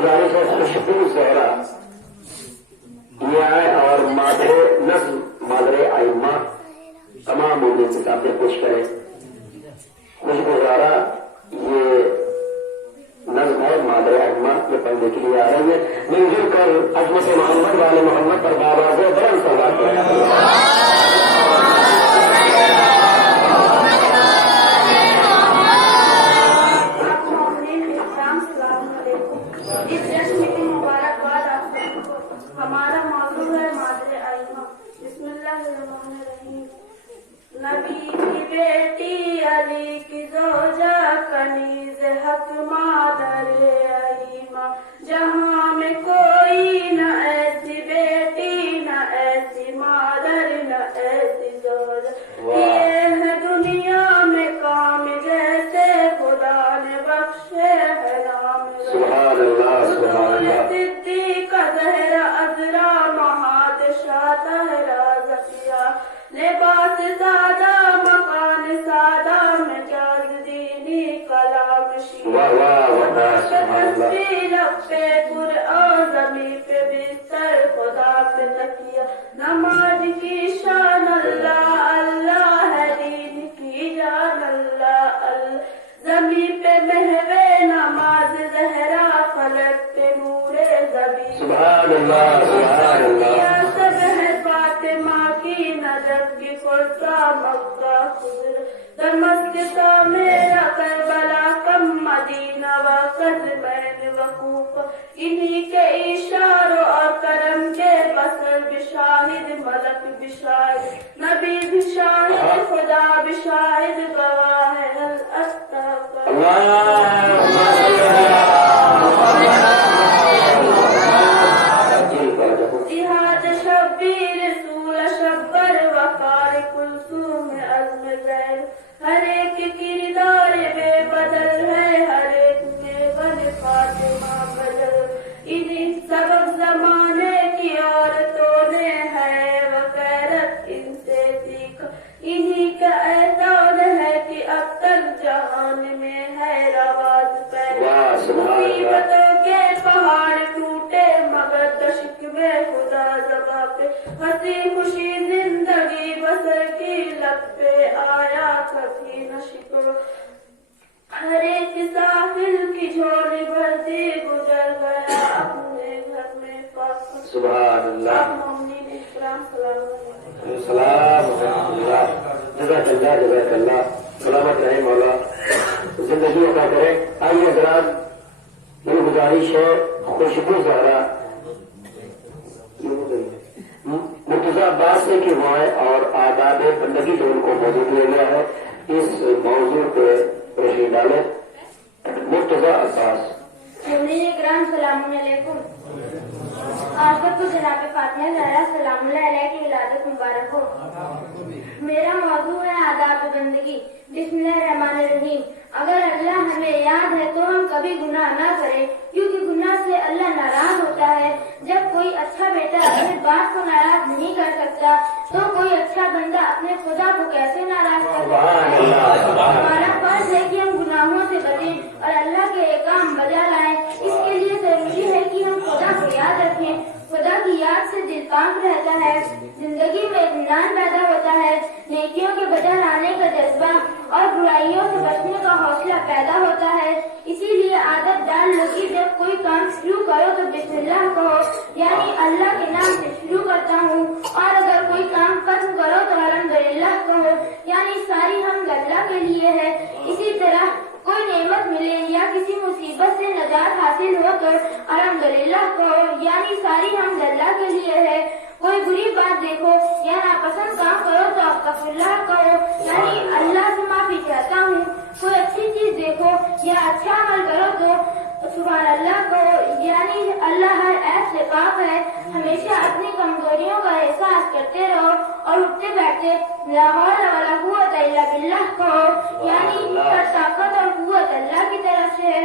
गुजारिश है खुशबू जहरा ये आए और मादरे नज्म मादरे आइमा तमाम मोमिन के सामने पेश करें। खुशबू जहरा ये नज्म है मादरे आइमा ये पढ़ने के लिए आ रही है। मिलजुल कर अजमत मोहम्मद वाले मोहम्मद पर बाबा से बड़ा सवाल किया। हमारा मौजू है मादरे आइमा। बिस्मिल्लाहिर्रहमानिर्रहीम। नबी की बेटी अली की ज़ौजा कनीज़ हक मादरे आइमा। जहाँ में कोई न ऐसी बेटी न ऐसी मादर न ऐसी ज़ौजा। ये है दुनिया में काम जैसे खुदा ने बख्शे है नाम। सिद्दीक़ ज़हरा अज़रा महाद शातहरा ज़किया। लिबास सादा मकान सादा मिजाज दीनी कलाम शीरा। तस्बीह पे कुरआन ज़मीन पे बिस्तर खुदा पे तकिया। नमाज की शान अल्लाह अल्लाह है दीन की जान अल्लाह अल्लाह। ज़मीन पे महवे नमाज ज़हरा फलक पे नूरे ज़बीन। सुभान अल्लाह सुभान अल्लाह। सब है फातिमा की नजर की कुर्सा मक्का खुद दमस्का मेरा करबला कम मदीना व कज़मैन वकूफ। इन्हीं के इशारों और करम के बसर बिशाहिद मलक बिशाहिद नबी बिशाहिद खुदा बिशाहिद गवाह है जिहाद शब्बीर रसूल शब्बर वकार कुलसूम अज़्म ज़ैल। हर एक किरदार बेबदल है हर एक में बन फातिमा बदल। इन्हीं सबक जमाने की औरतों ने है वकैरत इनसे सीखा। इन्हीं का एहसान है कि अब तक जहान में है रवाज पैदा। मुसीबतों के पहाड़ टूटे मगर दशक में खुदा ज़बां पे। हंसी खुशी जिंदगी बसर की लब पे आया कभी न शिकवा। हर एक साहिल की झोली भर दी गुजर गया अपने घर में पाक। सुभान अल्लाह सलाम जज़ाकल्लाह जज़ाकल्लाह। सलामत रहे मौला जिंदगी अता करे। आइए हज़रात मेरी गुजारिश है खुशबू ज़हरा मुर्तज़ा अब्बास से कि वहाँ और आदाब बंदगी जो उनको मौजूद लिया गया है इस मौजूद पे रोशनी डाले। मुर्तज़ा अब्बास सलामुअलैकुम। आप सबको जनाब फातिमा ज़हरा सलामुल्लाह अलैहा की विलादत मुबारक हो। मेरा मौजू है आदाब बंदगी। बिस्मिल्लाहिर्रहमानिर्रहीम। अगर अल्लाह हमें याद है तो हम कभी गुनाह न करें क्योंकि गुनाह से अल्लाह नाराज होता है। जब कोई अच्छा बेटा अपने बाप को नाराज नहीं कर सकता तो कोई अच्छा बंदा अपने खुदा को कैसे नाराज कर सकता है। हमारा फर्ज है कि हम गुनाहों से बचें और अल्लाह के काम बजा लाएं। इसके लिए जरूरी है कि हम खुदा को याद रखें। खुदा की याद से दिल पाक रहता है। जिंदगी में इत्मीनान पैदा होता है। नेकियों के बजा लाने का जज्बा और बुराइयों से बचने का हौसला पैदा होता है। इसीलिए आदत डाल लो कि जब कोई काम शुरू करो तो बिस्मिल्लाह कहो यानी अल्लाह के नाम से शुरू करता हूँ। और अगर कोई काम खत्म करो तो अल्हम्दुलिल्लाह कहो यानी सारी हमद अल्लाह के लिए है। इसी तरह कोई नेमत मिले या किसी मुसीबत से नजात हासिल हो तो अल्हम्दुलिल्लाह कहो यानी सारी हमद अल्लाह के लिए है। कोई बुरी बात देखो या नापसंद काम करो तो अस्तगफिरुल्लाह कहो यानी अल्लाह से माफी चाहता हूँ। कोई अच्छी चीज देखो या अच्छा अमल करो तो सुभान अल्लाह कहो यानी अल्लाह हर ऐप से पाक है। हमेशा अपनी कमजोरियों का एहसास करते रहो और उठते बैठते ला हौला वला कुव्वता इल्ला बिल्लाह कहो यानी हर ताकत और कुव्वत अल्लाह की तरफ से है।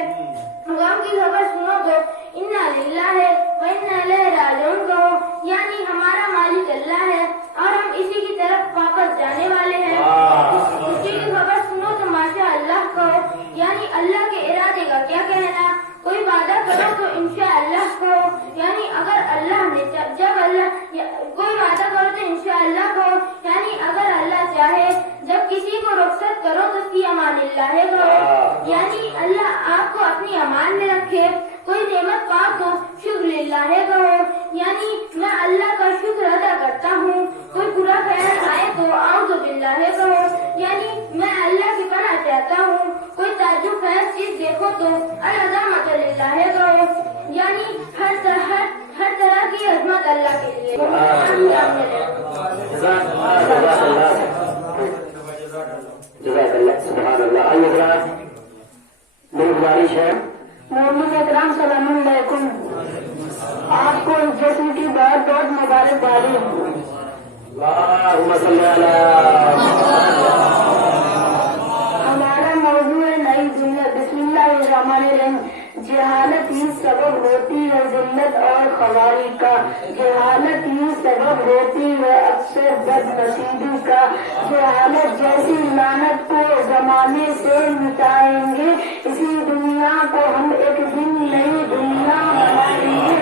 गम की खबर सुनो तो इन्ना लिल्लाहि व इन्ना इलैहि राजिऊन कहो यानी हमारा मालिक अल्लाह है और हम इसी की तरफ वापस जाने वाले हैं। खुशी की खबर सुनो तो माशा अल्लाह कहो यानी अल्लाह के इरादे का क्या कहना। कोई वादा करो तो इंशा जब अल्लाह कोई वादा करो तो इंशाअल्लाह कहो, यानी अगर अल्लाह चाहे जब किसी को रुखसत करो तो फी अमानिल्लाह कहो, यानी अल्लाह आपको अपनी अमान में रखे। कोई नेमत पाओ तो शुक्रिल्लाह कहो, यानी मैं अल्लाह का शुक्र अदा करता हूँ। कोई बुरा ख्याल आए तो आऊज़ु बिल्लाह कहो, यानी मैं अल्लाह की पनाह चाहता हूँ। कोई ताज्जुब खैर चीज देखो तो अल-अज़मत लिल्लाह कहो, यानी हर तरह की अजमत अल्लाह के लिए। जज़ाकल्लाह, सुभान अल्लाह। आइए जरा मेरी गुजारिश है, मोमिन इकराम सलाम अलैकुम, आपको इस जश्न की बहुत बहुत मुबारकबादी। अल्लाहुम्मा सल्ली अला। हमारा मौजू है नई दुनिया। बिस्मिल्लाहिर्रहमानिर्रहीम। जहालत ही सबब होती है जिल्लत और खवारी का, जहालत ही सबब होती है अक्सर बदनसीबी का। जहालत जैसी लानत को जमाने से मिटाएंगे, इसी दुनिया को हम एक दिन नई दुनिया बनाएंगे।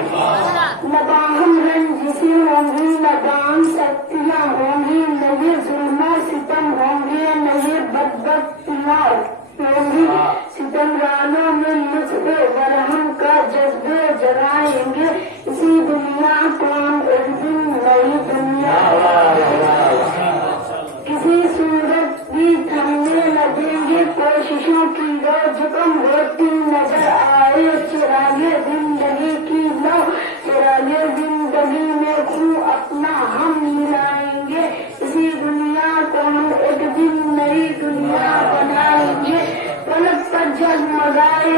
नबाहम रंजिशी होंगी, नबाम शक्तियाँ होंगी, नए जुल्म सितम होंगे, नए बदबख्तियाँ होंगी। सितमगानों में लुत्फ़े बरहम का जज्बे जगाएंगे, इसी दुनिया को हम एक दिन नई दुनिया। किसी सूरत भी थमने न देंगे कोशिशों की रो, जो कम होती नजर आए चिरागे जिंदगी की लो। चिरागे जिंदगी में खून अपना हम मिलाएंगे, इसी दुनिया को हम एक दिन नई दुनिया बनाएंगे। पलक पर जगमगाए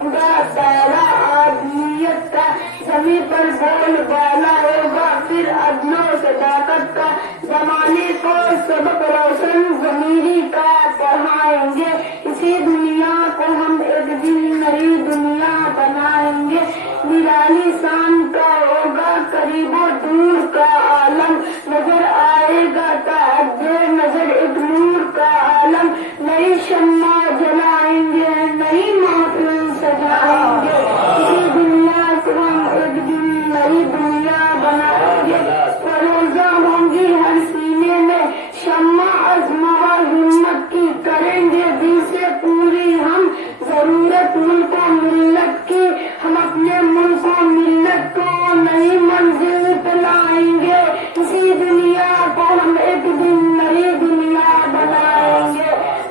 खुदा ताला आदमियत का, जमीन पर बोल बाला होगा फिर अदलो सदाकत का। जमाने को सबक रोशन ज़मीरी का पढ़ाएंगे, इसी दुनिया को हम एक दिन नई दुनिया बनाएंगे। निराली शान का होगा करीबो दूर का आलम, नजर आएगा ताज्जुब नजर एक नूर का आलम। नई शम्मा जलाएंगे, नई महफिल सजाएंगे, इसी दुनिया को हम एक दिन नई दुनिया बनाएंगे। फरोजा होंगी हर सीने में शम्मा अज़्मा हिम्मत की, करेंगे दिल से पूरी हम जरूरत मुल्क व मिल्लत की। हम अपने मुल्क व मिल्लत को नई मंजिल पे लाएंगे, इसी दुनिया को हम एक दिन नई दुनिया बनाएंगे।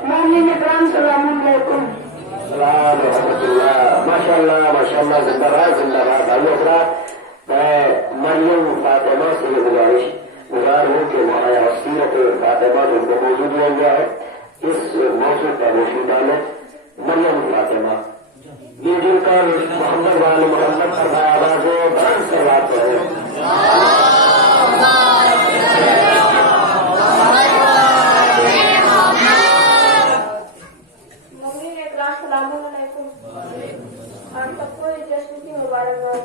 मोमिन इकराम सलाम अलैकुम। माशाअल्लाह माशाअल्लाह, जिंदाबाद जिंदाबाद। आइए जरा मैं मरियम फातिमा से गुजार हूँ कि वहाँ सीरत फातिमा उनको मौजू दिया गया है, इस मौजू का रोशनी डाले। मरियम फातिमा ये जिनकर मोहम्मद वाले मोहम्मद पर आवाज़ें बरन से बात है। आप सबको इस जश्न की मुबारकबाद।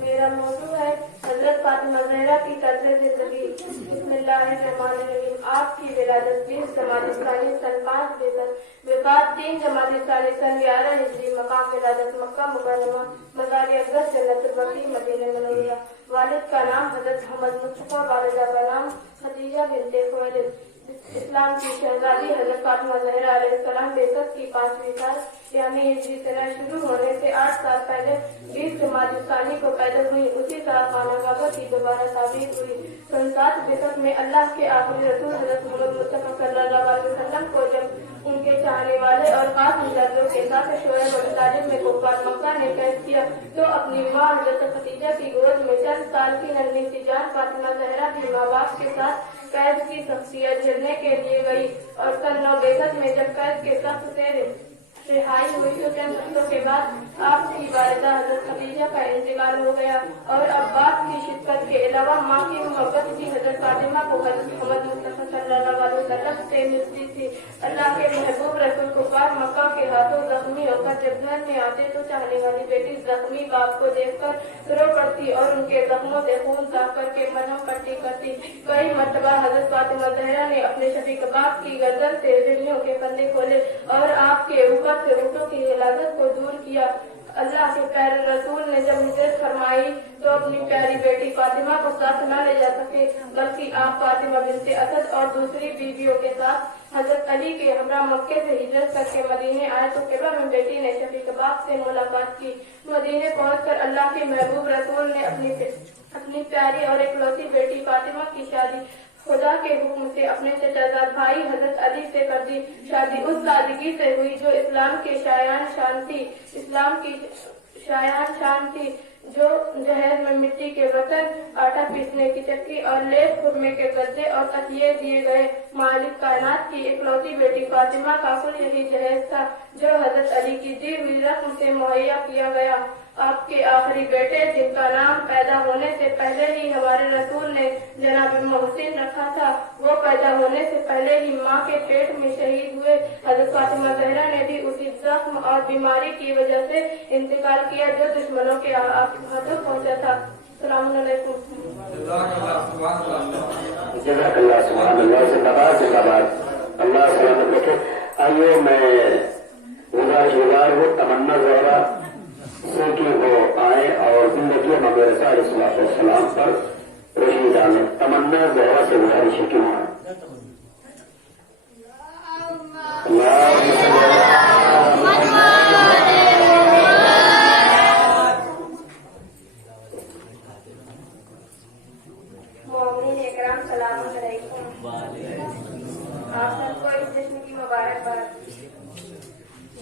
मेरा मौजू है हजरत फातिमा ज़हरा की तर्ज़ ज़िंदगी। बिस्मिल्लाहिर्रहमानिर्रहीम। आपकी विलादत 20 जमात इस्लामी सन 5 बेहतर, वफ़ात 3 जमात इस्लामी सन 11 हिजरी। मकाम विलादत मक्का मुकर्रमा, मज़ार अक़दस जन्नतुल बक़ी मदीना मनव्वरा। वालिद का नाम हजरत मोहम्मद मुस्तफ़ा, वालिदा का नाम खदीजा बिन्ते खुवैलिद। इस्लाम की शहजादी हजरत फातिमा ज़हरा अलैहिस्सलाम बेकत की 5वीं साल यानी हिजरी सना शुरू होने से 8 साल पहले 20 जमात इस्लामी को पैदा हुई। उसी साल खाना काबा की दोबारा ताबीर हुई। सन 7 बेकत में अल्लाह के आखिरी रसूल हजरत मोहम्मद मुस्तफ़ा सल्लल्लाहु अलैहि वसल्लम को जब उनके चाहने वाले और खास मुजद्दों के साथ शोएब और तालिब में कुफ़ार मक्का ने कैद किया तो अपनी माँ हजरत खदीजा की गोद में चंद साल की नन्ही सी जान फातिमा ज़हरा भी माँ बाप के साथ कैद की शख्सियत झेलने के लिए गई। और सन 9 बेकत में जब कैद के सख्त से रिहाई हुई तो चंद हफ्तों के बाद आपकी वालिदा हजरत खदीजा का इंतकाल हो गया और अब बाप की शिद्दत के अलावा माँ की मोहब्बत भी हजरत फातिमा को हजरत मोहम्मद मुस्तफ़ा सल्लल्लाहु अलैहि वसल्लम से मिलती थी। अल्लाह के महबूब रसूल कुफ़ार मक्का के हाथों जख्मी होकर जब घर में आते तो चाहने वाली बेटी जख्मी बाप को देखकर रो पड़ती और उनके जख्मों से खून साफ करके मलहम पट्टी करती। कई मर्तबा हजरत फातिमा ज़हरा ने अपने शफीक बाप की गर्दन से चिड़ियों के फंदे खोले और आपके ऊपर से ऊँटों की हिलाकत को दूर किया। अल्लाह के प्यारे रसूल ने जब हिजरत फरमाई तो अपनी प्यारी बेटी फातिमा को साथ न ले जा सके, बल्कि आप फातिमा बिनते असद और दूसरी बीवियों के साथ हजरत अली के हमरा मक्के से हिजरत करके मदीने आए तो केबा में बेटी ने शफीक बाप से मुलाकात की। मदीने पहुंचकर अल्लाह के महबूब रसूल ने अपनी प्यारी और इकलौती बेटी फातिमा की शादी खुदा के हुक्म से अपने चचाजाद भाई हजरत अली से कर दी। शादी उस सादगी से हुई जो इस्लाम की शान थी, जो जहेज में मिट्टी के बर्तन, आटा पीसने की चक्की और लेस खुरमे के गद्दे और तकिए दिए गए। मालिक कायनात की इकलौती बेटी फातिमा का कुल यही जहेज था जो हजरत अली की दी हुई रस्म से मुहैया किया गया। आपके आखिरी बेटे, जिनका नाम पैदा होने से पहले ही हमारे रसूल ने जनाब मोहसिन रखा था, वो पैदा होने से पहले ही माँ के पेट में शहीद हुए। हजरत फातिमा ज़हरा ने भी उसी जख्म और बीमारी की वजह से इंतकाल किया जो दुश्मनों के हाथों पहुँचा था। अस्सलामु अलैकुम। जज़ाकल्लाह, सुभानअल्लाह, जिंदाबाद जिंदाबाद, अल्लाह सलामत रखे। आइए मैं गुज़ारिश हूँ तमन्ना ज़हरा से कि वो आए और जिंदगी मदरसा अलैहिस्सलाम पर रोशनी डालें। तमन्ना ज़हरा से गुज़ारिश है कि वहाँ आप सबको इस जश्न की मुबारकबाद।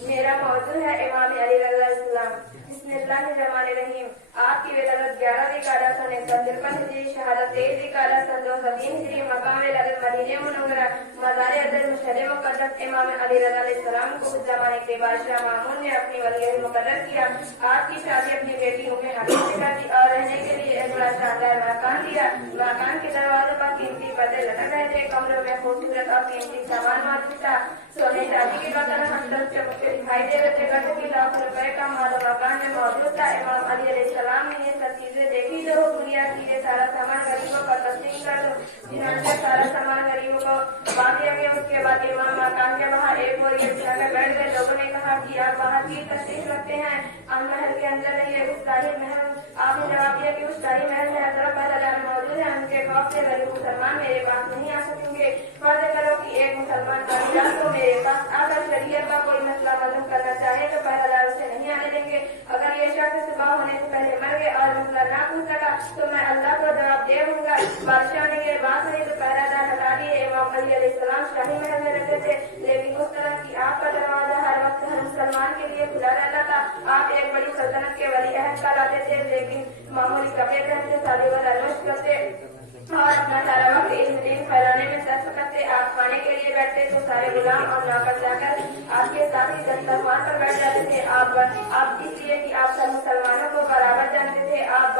मेरा मौजू है इमाम अली रज़ियल्लाहु अन्हु। बिस्मिल्लाहिर्रहमानिर्रहीम। आपकी विलादत 11 ज़िलक़ादा सन 153 हिजरी, शहादत 23 ज़िलक़ादा सन 203 हिजरी, मकाम विलादत मदीने मुनव्वरा, मज़ार अज़हर मुशर्रफ मुक़द्दस इमाम अली रज़ा अलैहिस्सलाम को उस ज़माने के बादशाह मामून ने अपनी वलीयत मुक़र्रर किया। आपकी शादी अपनी बेटी उम्मे हबीब से कर दी और रहने के लिए एक बड़ा शानदार मकान दिया। मकान के दरवाजे पर कीमती पर्दे लटक रहे थे। कमरों में खूबसूरत और कीमती सामान मौजूद था। सोने चांदी के बर्तन हर चमकते दिखाई दे रहे थे। गठे की लाखों रुपए का माल मकान में मौजूद था। इमाम अली अलैहिस्सलाम ने ये सब चीजें देखी जो दुनिया की ये सारा सामान गरीबों पर तस्लीम कर दो। जिन्होंने सारा सामान गरीबों को बांट दिया गया। उसके बाद इमाम मकान के बाहर एक और ये बिछाकर बैठ गए। लोगों ने कहा कि आप बाहर की तशरीफ रखते हैं, हम महल के अंदर रहिए। उस शाही महल आपने जवाब दिया कि उस शाही महल में हज़रत पहरेदार मौजूद है। उनके खौफ से गरीब मुसलमान मेरे पास नहीं आ सकेंगे। फर्ज करो कि एक मुसलमान कामयाब तो मेरे पास आकर शरीयत का कोई मसला मसलूम करना चाहे तो पहरेदार उसे नहीं आने देंगे। अगर ये शख्स सुबह होने से पहले मर गए और मसला ना पूछ सका तो मैं अल्लाह को जवाब दे दूंगा। बादशाह ने ये बात सुनी तो पहरेदार हटा दिए। इमाम अली अलैहिस्सलाम शाही महल में रहते थे, लेकिन उस तरह की आपका दरवाजा हर वक्त हर मुसलमान के लिए खुला रहता था। आप एक बड़ी सल्तनत के वली अहद कहलाते थे, लेकिन मामूली कपड़े पहनते, शादी वाला नोश करते और अपना सारा वक्त इल्म दीन फैलाने में सर्फ करते। आप खाने के लिए बैठते तो सारे गुलाम और नौकर जाकर आपके साथ ही दस्तरखान पर बैठ जाते थे। आप इसलिए कि आप सब मुसलमानों को बराबर जानते थे। आप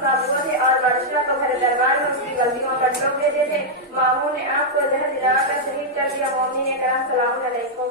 साबुआ थे और बादशाह को भरे दरबार में उसकी गलतियों पर टोक देते थे। मामू ने आपको जहर दिलाकर शहीद कर दिया। मोमिन-ए-किराम सलाम अलैकुम।